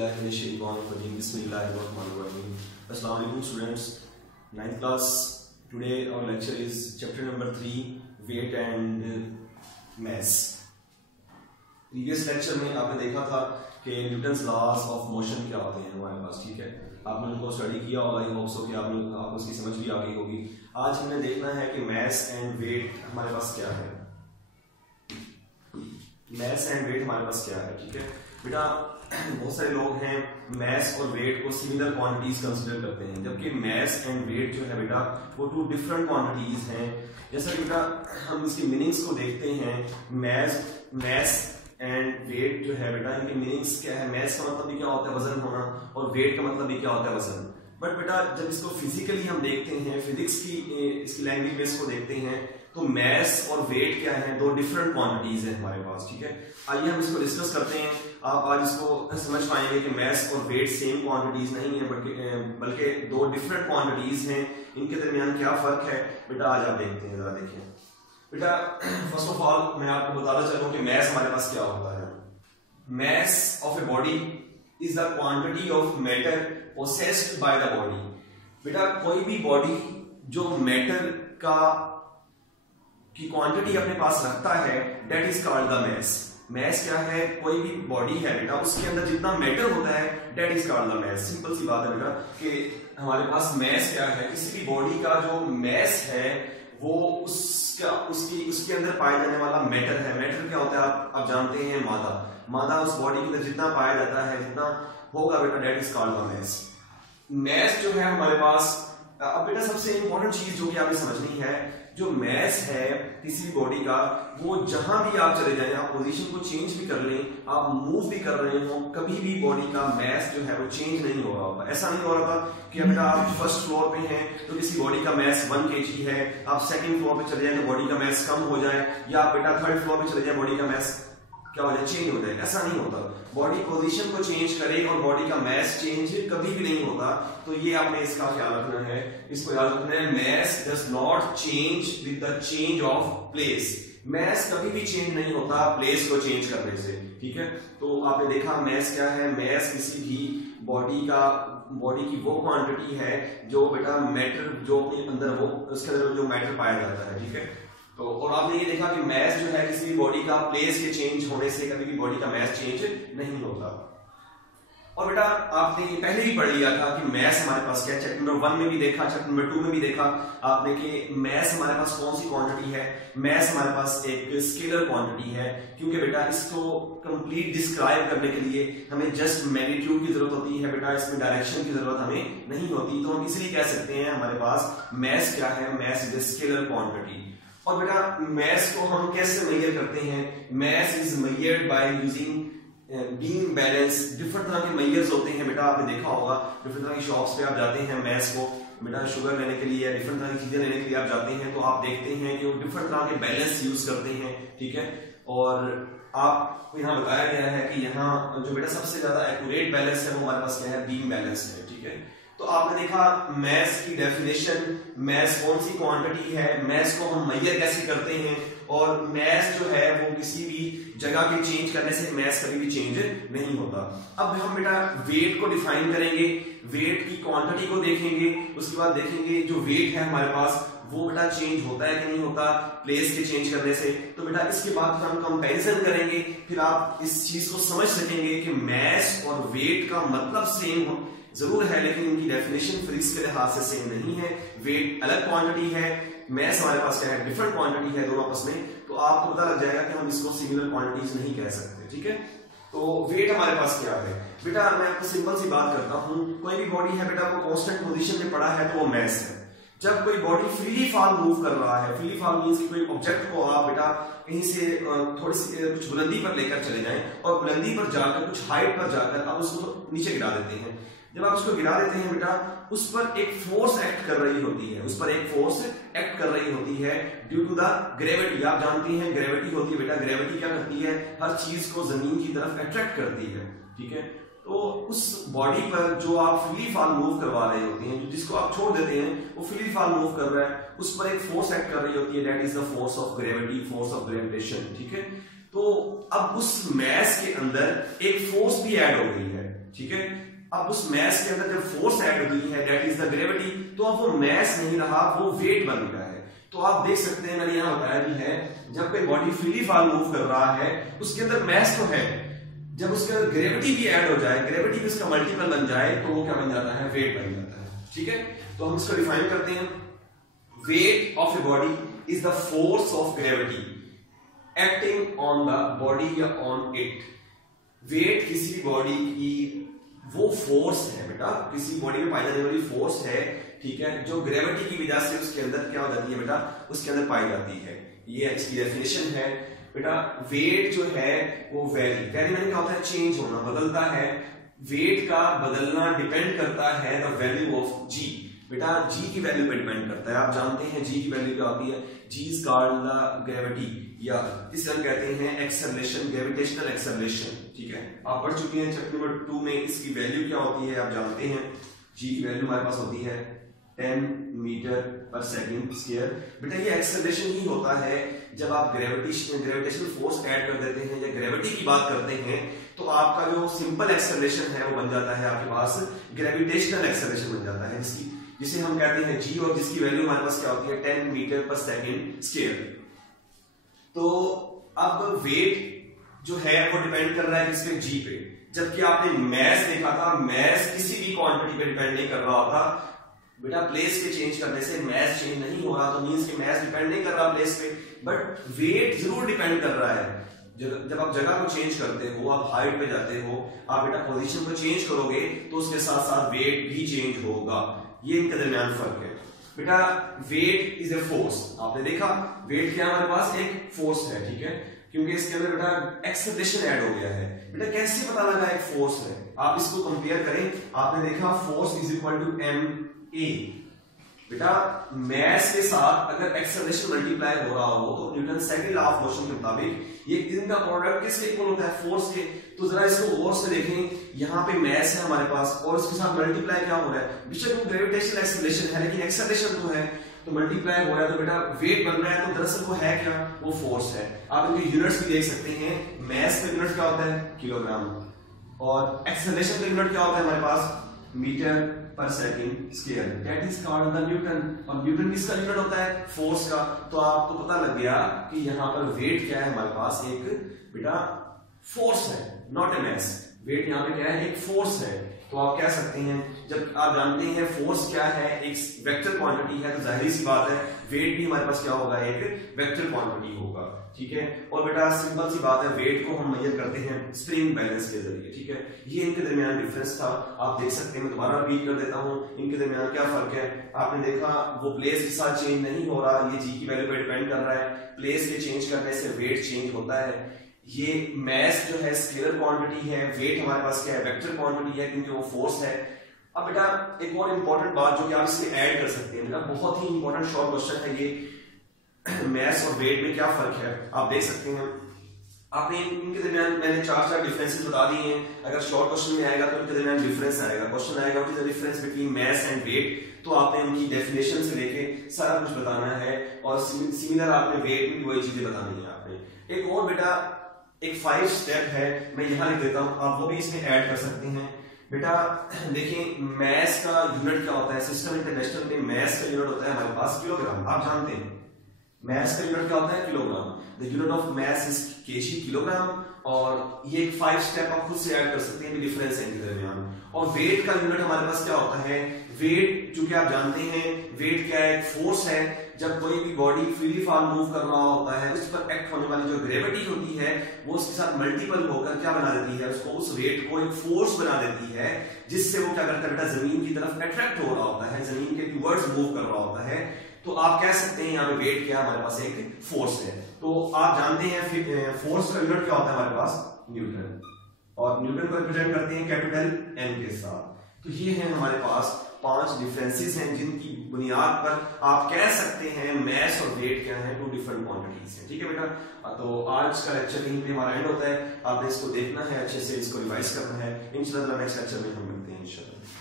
Bismillahirrahmanirrahim. Assalamu alaikum students. 9th class. Today our lecture is chapter number 3, weight and mass. Previous lecture में आपने देखा था कि Newton's laws of motion क्या होते हैं हमारे पास, ठीक है। आपने उनको स्टडी किया होगा, आई होप सो कि आपको उसकी समझ भी आ गई होगी। आज हमने देखना है कि मैस एंड वेट हमारे पास क्या है। मैस एंड वेट हमारे पास क्या है, ठीक है बेटा। बहुत सारे लोग हैं मैस और वेट को सिमिलर क्वांटिटीज कंसीडर करते हैं, जबकि मैस एंड वेट जो है बेटा वो टू डिफरेंट क्वांटिटीज हैं। जैसा कि बेटा हम इसकी मीनिंग्स को देखते हैं, मैस एंड वेट जो है बेटा इनके मीनिंग्स क्या है। मैस का मतलब भी क्या होता है, वजन होना, और वेट का मतलब भी क्या होता है, वजन। बट बेटा जब इसको फिजिकली हम देखते हैं, फिजिक्स की इसकी लैंग्वेज में इसको देखते हैं, तो मैस और वेट क्या है, दो डिफरेंट क्वांटिटीज है हमारे पास, ठीक है। आइए हम इसको डिस्कस करते हैं। आप आज इसको समझ पाएंगे कि मैस और वेट सेम क्वांटिटीज नहीं है, बल्कि दो डिफरेंट क्वांटिटीज हैं। इनके दरमियान क्या फर्क है बेटा, आज आप देखते हैं, जरा देखिए बेटा। फर्स्ट ऑफ ऑल मैं आपको बताना चाहूँ कि मैस हमारे पास क्या होता है। Mass of a body is the quantity of matter possessed by the body. बेटा कोई भी बॉडी जो मैटर की क्वांटिटी अपने पास रखता है, that is called the mass. Mass क्या है, कोई भी बॉडी है बेटा उसके अंदर जितना मैटर होता है, that is called the mass. Simple सी बात है बेटा कि हमारे पास मैस क्या है, किसी भी बॉडी का जो मैस है वो उसके अंदर पाया जाने वाला मैटर है। मैटर क्या होता है आप जानते हैं, मादा उस बॉडी के अंदर जितना पाया जाता है, जितना होगा बेटा, that is called the mass. Mass जो है हमारे पास, अब बेटा सबसे इंपॉर्टेंट चीज जो कि आपने समझनी है, जो मैस है किसी भी बॉडी का, वो जहां भी आप चले जाएं, आप पोजीशन को चेंज भी कर लें, आप मूव भी कर रहे हो, कभी भी बॉडी का मैस जो है वो चेंज नहीं हो रहा होगा। ऐसा नहीं हो रहा था कि बेटा आप फर्स्ट फ्लोर पे हैं तो किसी बॉडी का मैस 1 kg है, आप सेकंड फ्लोर पे चले जाए तो बॉडी का मैस कम हो जाए, या आप बेटा थर्ड फ्लोर पे चले जाए बॉडी का मैस क्या हो जाए, चेंज हो जाए। ऐसा नहीं होता। बॉडी पोजीशन को चेंज करे और बॉडी का मैस चेंज कभी भी नहीं होता। तो ये आपने इसका ख्याल रखना है, इसको याद रखना है। Mass does not change with the change of place. Mass कभी भी चेंज नहीं होता प्लेस को चेंज करने से, ठीक है। तो आपने देखा मैस क्या है, मैस किसी भी बॉडी की वो क्वांटिटी है जो बेटा मैटर जो अपने अंदर वो उसके अंदर जो मैटर पाया जाता है, ठीक है। तो और आपने ये देखा कि मैस जो है किसी भी बॉडी का प्लेस के चेंज होने से कभी भी बॉडी का मैस चेंज नहीं होता। और बेटा आपने पहले ही पढ़ लिया था कि मैस हमारे पास क्या है, चैप्टर नंबर 1 में भी देखा, चैप्टर नंबर 2 में भी देखा आपने कि मैस हमारे पास कौन सी क्वांटिटी है। मैस हमारे पास एक स्केलर क्वांटिटी है, क्योंकि बेटा इसको कंप्लीट डिस्क्राइब करने के लिए हमें जस्ट मैग्नीट्यूड की जरूरत होती है बेटा, इसमें डायरेक्शन की जरूरत हमें नहीं होती। तो हम इसलिए कह सकते हैं हमारे पास मैस क्या है, mass is a scalar quantity. और बेटा मैस को हम कैसे मेजर करते हैं, mass is measured by using beam balance. Different तरह के मेजर्स होते हैं बेटा, आपने देखा होगा डिफरेंट तरह की शॉप्स पे आप जाते हैं मैस को बेटा शुगर लेने के लिए या डिफरेंट तरह की चीजें लेने के लिए आप जाते हैं, तो आप देखते हैं कि वो डिफरेंट तरह के बैलेंस यूज करते हैं, ठीक है। और आपको यहाँ बताया गया है कि यहाँ जो बेटा सबसे ज्यादा एक्यूरेट बैलेंस है वो हमारे पास क्या है, बीम बैलेंस है, ठीक है। तो आपने देखा मैस की डेफिनेशन, मैस कौन सी क्वांटिटी है, मैस को हम मेजर कैसे करते हैं, और मैस जो है वो किसी भी जगह के चेंज करने से मैस कभी भी चेंज नहीं होता। अब हम बेटा वेट को डिफाइन करेंगे, वेट की क्वांटिटी को देखेंगे, उसके बाद देखेंगे जो वेट है हमारे पास वो बेटा चेंज होता है कि नहीं होता प्लेस के चेंज करने से। तो बेटा इसके बाद हम कंपैरिजन करेंगे, फिर आप इस चीज को समझ सकेंगे कि मैस और वेट का मतलब सेम जरूर है, लेकिन इनकी डेफिनेशन फिजिक्स के लिहाज से सेम नहीं है। वेट अलग क्वांटिटी है, मैस हमारे पास क्या है, डिफरेंट क्वांटिटी है दोनों आपस में। तो आपको पता लग जाएगा कि हम इसको सिमिलर क्वांटिटीज नहीं कह सकते, ठीक है। तो वेट हमारे पास क्या है बेटा, मैं आपको सिंपल सी बात करता हूं। कोई भी बॉडी है बेटा वो कांस्टेंट पोजीशन में पड़ा है तो वो मैस है। जब कोई बॉडी फ्रीली फॉल मूव कर रहा है, फ्रीली फॉल मींस कि कोई ऑब्जेक्ट को आप बेटा कहीं से थोड़ी सी कुछ बुलंदी पर लेकर चले जाएं और बुलंदी पर जाकर कुछ हाइट पर जाकर आप उसको नीचे गिरा देते हैं। जब आप उसको गिरा देते हैं बेटा उस पर एक फोर्स एक्ट कर रही होती है, ड्यू टू द ग्रेविटी। आप जानती हैं ग्रेविटी होती है बेटा, ग्रेविटी क्या करती है, हर चीज को जमीन की तरफ अट्रैक्ट करती है, ठीक है। तो उस बॉडी पर जो आप फ्री फॉल मूव करवा रहे होते हैं, जिसको आप छोड़ देते हैं वो फ्री फॉल मूव कर रहा है, उस पर एक फोर्स एक्ट कर रही होती है, that is the force of gravity, force of gravitation, ठीक है। तो अब उस मैस के अंदर एक फोर्स भी ऐड हो गई है, ठीक है। अब उस मैस के अंदर जब फोर्स ऐड हुई है दैट इज द ग्रेविटी, तो अब वो मैस नहीं रहा, वो वेट बन गया है। तो आप देख सकते हैं मैंने यहां बताया भी है, जब कोई बॉडी फ्रीली फॉल मूव कर रहा है उसके अंदर मैस तो है, जब उसके अंदर ग्रेविटी भी ऐड हो जाए, ग्रेविटी भी उसका मल्टीपल बन जाए, तो वो क्या बन जाता है, वेट बन जाता है। ठीक है, तो हम इसको डिफाइन करते हैं, weight of a body is the force of gravity acting on the body या ऑन इट। वेट किसी भी बॉडी की वो फोर्स है बेटा, किसी बॉडी में पाई जाने वाली फोर्स है, ठीक है, जो ग्रेविटी की वजह से उसके अंदर क्या हो जाती है बेटा, उसके अंदर पाई जाती है। ये इसकी डेफिनेशन है बेटा। वेट जो है वो वेरी मैंने क्या होता है, चेंज होना, बदलता है। वेट का बदलना डिपेंड करता है द वैल्यू ऑफ जी। बेटा जी की वैल्यू पे डिपेंड करता है। आप जानते हैं जी की वैल्यू क्या होती है, जी इज कॉल्ड द ग्रेविटी, या इसे हम कहते हैं एक्सेलरेशन, ग्रेविटेशनल एक्सेलरेशन। ठीक है, आप पढ़ चुके हैं चैप्टर नंबर 2 में इसकी वैल्यू क्या होती है, आप जानते हैं। जी की वैल्यू हमारे पास होती है 10 मीटर पर सेकंड स्क्वायर। बेटा ये एक्सेलरेशन ही होता है जब आप ग्रेविटेशनल फोर्स ऐड कर देते हैं या ग्रेविटी की बात करते हैं, तो आपका जो सिंपल एक्सेलरेशन है वो बन जाता है आपके पास ग्रेविटेशनल एक्सेलरेशन बन जाता है, जिसे हम कहते हैं जी, और जिसकी वैल्यू हमारे पास क्या होती है 10 मीटर पर सेकंड स्क्वायर। तो अब वेट जो है वो डिपेंड कर रहा है किस पे, जी पे। जबकि आपने मैस देखा था, मैस किसी भी क्वांटिटी पे डिपेंड नहीं कर रहा होता बेटा। प्लेस के चेंज करने से मैस चेंज नहीं हो रहा, तो मींस कि मैस डिपेंड नहीं कर रहा प्लेस पे, बट वेट जरूर डिपेंड कर रहा है। जब आप जगह को चेंज करते हो, आप हाइट पे जाते हो, आप बेटा पोजीशन को चेंज करोगे, तो उसके साथ साथ वेट भी चेंज होगा। ये इनके दरमियान फर्क है बेटा। वेट इज ए फोर्स, आपने देखा वेट क्या हमारे पास एक फोर्स है, ठीक है, क्योंकि इसके अंदर बेटा एक्सेलरेशन ऐड हो गया है। बेटा कैसे पता लगा एक फोर्स है, आप इसको कंपेयर करें। आपने देखा force is equal to M A. बेटा मैस के साथ अगर एक्सेलरेशन मल्टीप्लाई हो रहा हो, तो Newton second law of motion के मुताबिक ये इनका प्रोडक्ट किसके इक्वल होता है, फोर्स के। तो जरा इसको गौर से देखें, यहाँ पे मैस है हमारे पास और इसके साथ मल्टीप्लाई क्या हो रहा है, बेशक वो ग्रेविटेशनल एक्सेलरेशन है, लेकिन एक्सेलरेशन तो है, तो मल्टीप्लाई हो रहा है, तो बेटा वेट बन रहा है। तो दरअसल वो है क्या, वो फोर्स है। आप इनके यूनिट्स भी देख सकते हैं, मैस का यूनिट क्या होता है, किलोग्राम, और एक्सेलरेशन का यूनिट क्या होता है हमारे पास, मीटर पर second square, that is called the Newton. और न्यूटन किसका यूनिट होता है, फोर्स का। तो आपको पता लग गया कि यहाँ पर वेट क्या है हमारे पास, एक बेटा फोर्स है, नॉट ए मैस। वेट यहाँ पे क्या है, एक फोर्स है। तो आप कह सकते हैं, जब आप जानते हैं फोर्स क्या है, एक वेक्टर क्वांटिटी है, तो जाहिर सी बात है वेट भी हमारे पास क्या होगा, एक वेक्टर क्वांटिटी होगा। ठीक है, और बेटा सिंपल सी बात है, वेट को हम मेजर करते हैं स्प्रिंग बैलेंस के जरिए। ठीक है, ये इनके दरमियान डिफरेंस था, आप देख सकते हैं। मैं दोबारा रिपीट कर देता हूं, इनके दरमियान क्या फर्क है। आपने देखा वो प्लेस के साथ चेंज नहीं हो रहा, ये जी की वैल्यू पे डिपेंड कर रहा है। प्लेस के चेंज करने से वेट चेंज होता है। ये मैस जो है स्केलर क्वांटिटी है, वेट हमारे पास क्या है, वेक्टर क्वांटिटी है, क्योंकि वो फोर्स है। अब बेटा एक और इंपॉर्टेंट बात जो कि आप इसमें ऐड कर सकते हैं, बेटा बहुत ही इंपॉर्टेंट शॉर्ट क्वेश्चन है ये, मैस और वेट में क्या फर्क है आप देख सकते हैं। आपने इनके दरमियान मैंने चार डिफरेंसेस बता दिए हैं। अगर शॉर्ट क्वेश्चन में आएगा तो इनके दरमियान डिफरेंस आएगा। क्वेश्चन आएगा what is the difference between mass and weight, तो आपने उनकी डेफिनेशन से लेके सारा कुछ बताना है, और सिमिलर आपने वेट में भी वही चीजें बतानी है आपने। एक और बेटा एक 5 स्टेप है, मैं यहां लिख देता हूं, आप वो भी इसमें ऐड कर सकते हैं। बेटा देखिए मैस का यूनिट क्या होता है, सिस्टम इंटरनेशनल में मैस का यूनिट होता है हमारे पास किलोग्राम। आप जानते हैं मैस का यूनिट क्या होता है, kilogram. The unit of mass is KG, kilogram. और ये एक 5 स्टेप आप खुद से ऐड कर सकते हैं, डिफरेंस है इनके दरमियान। और वेट का यूनिट हमारे पास क्या होता है, वेट चूंकि आप जानते हैं वेट क्या है, एक फोर्स है। जब कोई भी बॉडी फ्रीली फॉल मूव कर रहा होता है, उस पर एक्ट होने वाली जो ग्रेविटी होती है वो उसके साथ मल्टीपल होकर क्या बना देती है, उसको उस वेट को एक फोर्स बना देती है, जिससे वो क्या करता है बेटा, जमीन की तरफ अट्रैक्ट हो रहा होता है, जमीन के टुवर्ड्स मूव कर रहा होता है। तो आप कह सकते हैं यहाँ पे वेट क्या हमारे पास एक फोर्स है। तो आप जानते हैं फोर्स का यूनिट क्या होता है हमारे पास, न्यूटन, और न्यूटन को रिप्रेजेंट करते हैं कैपिटल एन के साथ। तो ये है हमारे पास 5 डिफरेंसेस हैं, जिनकी बुनियाद पर आप कह सकते हैं मैस और वेट क्या है, 2 डिफरेंट क्वांटिटीज हैं। ठीक है बेटा, तो आज का लेक्चर यहीं पे हमारा एंड होता है। आपने इसको देखना है, अच्छे से इसको रिवाइज करना है। इंशाल्लाह नेक्स्ट लेक्चर में हम मिलते हैं इंशाल्लाह।